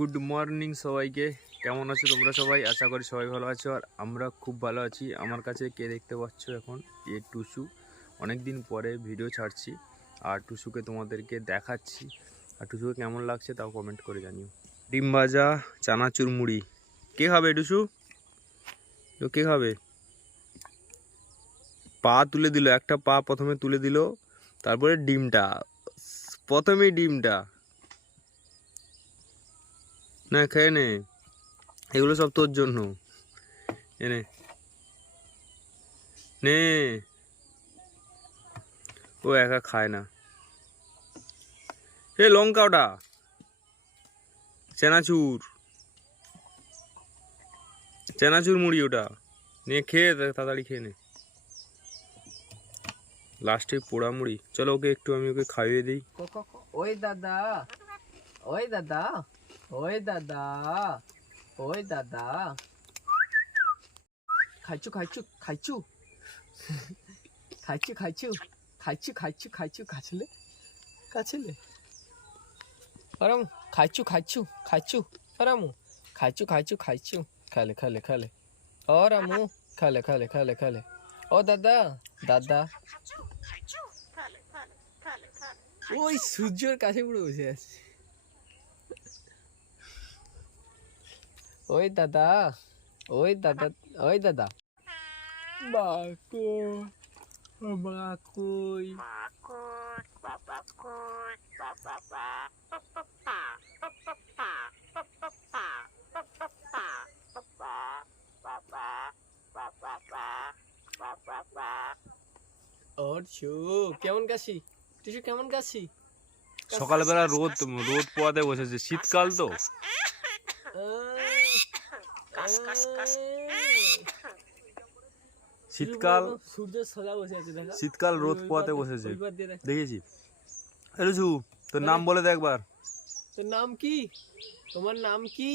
Good morning সবাইকে। কেমন আছো তোমরা সবাই? আশা করি সবাই ভালো আছো, আর আমরা খুব ভালো আছি। আমার কাছে কে দেখতে পাচ্ছ এখন? এ টুসু। অনেক দিন পরে ভিডিও ছাড়ছি আর টুসুকে তোমাদেরকে দেখাচ্ছি। আর টুসুকে কেমন লাগছে তাও কমেন্ট করে জানিও। ডিম ভাজা, চানাচুর, মুড়ি। কে খাবে টুসু? তো কে খাবে? পা তুলে দিল, একটা পা প্রথমে তুলে দিল, তারপরে ডিমটা। প্রথমেই ডিমটা না, খেয়ে নে, এগুলো সব তোর জন্য। এনে নে, ও একা খায় না। এ লঙ্কা, ওটা চেনাচুর, চেনাচুর মুড়ি, ওটা নিয়ে খেয়ে তাড়াতাড়ি খেয়ে নে। লাস্টে পোড়া মুড়ি। চলো ওকে একটু আমি ওকে খাইয়ে দিই। ওই দাদা, ওই দাদা, ওই দাদা, ওই দাদা, খাইছু খাইছু খাইছু খাইছু খাইছু খাইছু খাইছু খাইছু খাইছিলে খাইছিলে আরাম খাইছু খাইছু খাইছু আরামু খাইছু খাইছু খাইছু খালে খালে খালে আরামু খালে খালে খালে খালে ও দাদা দাদা ওই সূর্যের কাছে পুরো বসে আছে। ওই দাদা, ওই দাদা, ওই দাদা, বাকো বাকই ওর শু কেমন কাশি টিসু কেমন কাশি? সকালবেলা রোদ রোদ পোয়াতে বসেছে, শীতকাল তো। শীতকাল, সূর্যের সোজা বসে আছে দেখা, শীতকাল রোদ পোয়াতে বসেছে, দেখেছি। রুজু, তোর নাম বলে দে একবার। তোর নাম কি? তোমার নাম কি?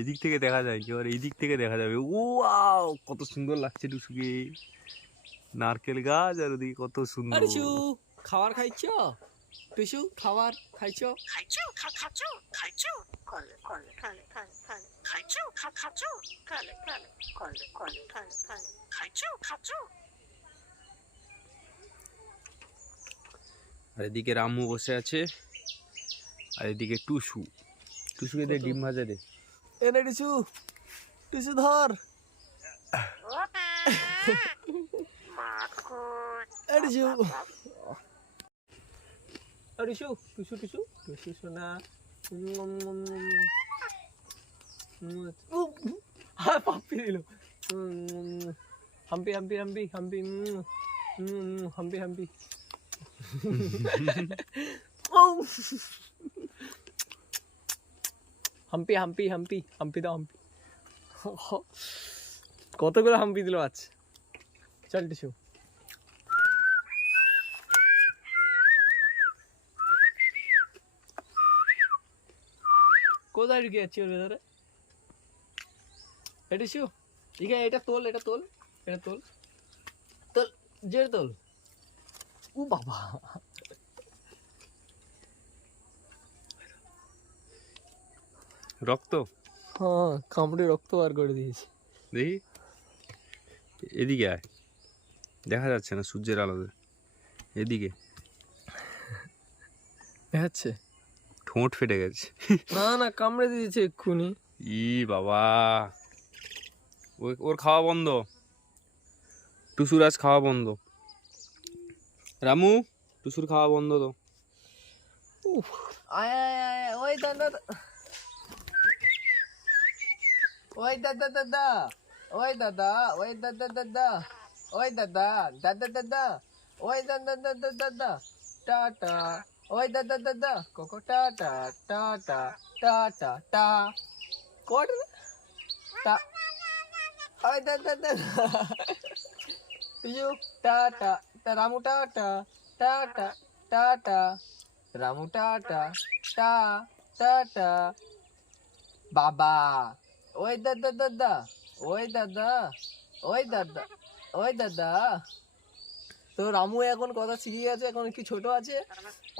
এদিক থেকে দেখা যায় কি? আর এই দিক থেকে দেখা যাবে। ওয়াও, কত সুন্দর লাগছে টুসুকে। নারকেল গাছ আর ওদিকে কত সুন্দর। খাবার খাইছো টুসু? খাবার খাইছো? আর এদিকে রামু বসে আছে, আর এদিকে টুসু। টুসুকে দে ডিম ভাজা দে। এনে টুসু, টুসু ধর। টুসু, টুসু, টুসু, টুসু, টুসু সোনা। পাপ্পি দিল। হাম্পি হাম্পি হাম্পি হাম্পি হাম্পি হাম্পি হাম্পি হাম্পি হাম্পি হাম্পি দাও হাম্পি। কতগুলো হাম্পি দিল আজ। চল টিসু, কোথায় ঢুকে যাচ্ছি ওর ভেতরে? টিসু ঠিক আছে, এটা তোল, এটা তোল, এটা তোল, তোল, জের তোল। ও বাবা, রক্ত। হ্যাঁ, কামড়ে রক্ত বার করে দিয়েছে। দেখি, এদিকে আয়, দেখা যাচ্ছে না সূর্যের আলোতে। এদিকে দেখাচ্ছে, ঠোঁট ফেটে গেছে। না না, কামড়ে দিয়েছে এক্ষুনি। ই বাবা, ওর খাওয়া বন্ধ। টুসুর আজ খাওয়া বন্ধ। রামু, টুসুর খাওয়া বন্ধ তো। আয় আয় আয়, ওই দাদা, ওই দাদা দাদা, ওই দাদা, ওই দাদা দাদা, ওই দাদা দাদা দাদা, ওই দাদা দাদা দাদা, টাটা, ওই দাদা দাদা, কোকো টাটা টাটা টাটা টা কোট টা, ওই দাদা দাদা, ইউ টাটা, রামু টাটা টাটা টাটা, রামু টাটা টা টাটা, বাবা, ওই দাদা দাদা, ওই দাদা, ওই দাদা, ওই দাদা, তো রামু এখন কথা শিখে গেছে, এখন কি ছোট আছে,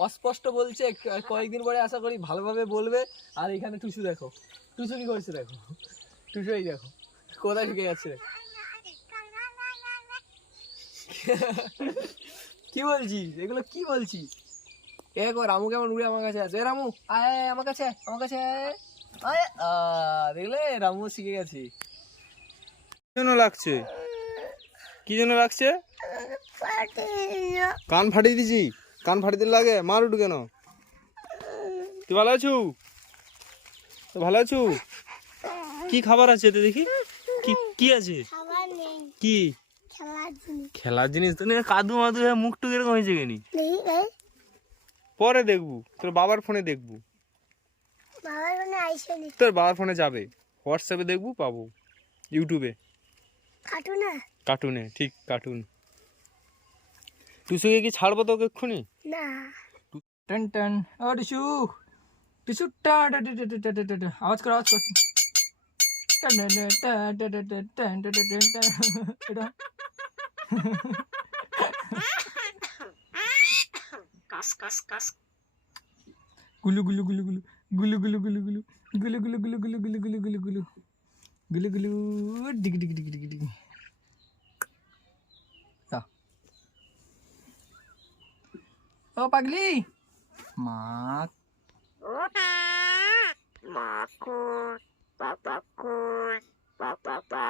অস্পষ্ট বলছে, কয়েকদিন পরে আশা করি ভালোভাবে বলবে। আর এখানে টুসু দেখো, টুসু কি করছে দেখো, টুসু এই দেখো কোথায় শিখে গেছে। কি বলছিস এগুলো, কি বলছিস? এ দেখো রামু কেমন উড়ে আমার কাছে আছে। এ রামু আয় আয় আমার কাছে, আমার কাছে আয় আয়। দেখলে রামু শিখে গেছে। কি জন্য লাগছে, কি জন্য লাগছে? কান ফাটিয়ে দিছি, কান ফাটিয়ে দিলে লাগে, মার উঠু কেন? তুই ভালো আছু? ভালো আছু? কি খাবার আছে এতে দেখি, কি কি আছে? কি খেলার জিনিস তো নেই, কাদু মাদু হয়ে মুখ টুক এরকম হয়েছে কেনি? পরে দেখবো, তোর বাবার ফোনে দেখবো, তোর বাবার ফোনে যাবে, হোয়াটসঅ্যাপে দেখবো, পাবো, ইউটিউবে কার্টুনে, ঠিক কার্টুন। টুসুকে কি ছাড়বো তোকে এক্ষুনি? না। टन टन ओ टिशू टिशू टा टा टा टा टा टा टा आवाज कर आवाज कर टन टा टा टा टा टन टा टा टा कस कस कस गुलु गुलु गुलु गुलु गुलु गुलु गुलु गुलु गुलु गुलु गुलु गुलु गुलु गुलु गुलु गुलु गुलु गुलु डिग डिग डिग डिग डिग ओ पगली माँ पापा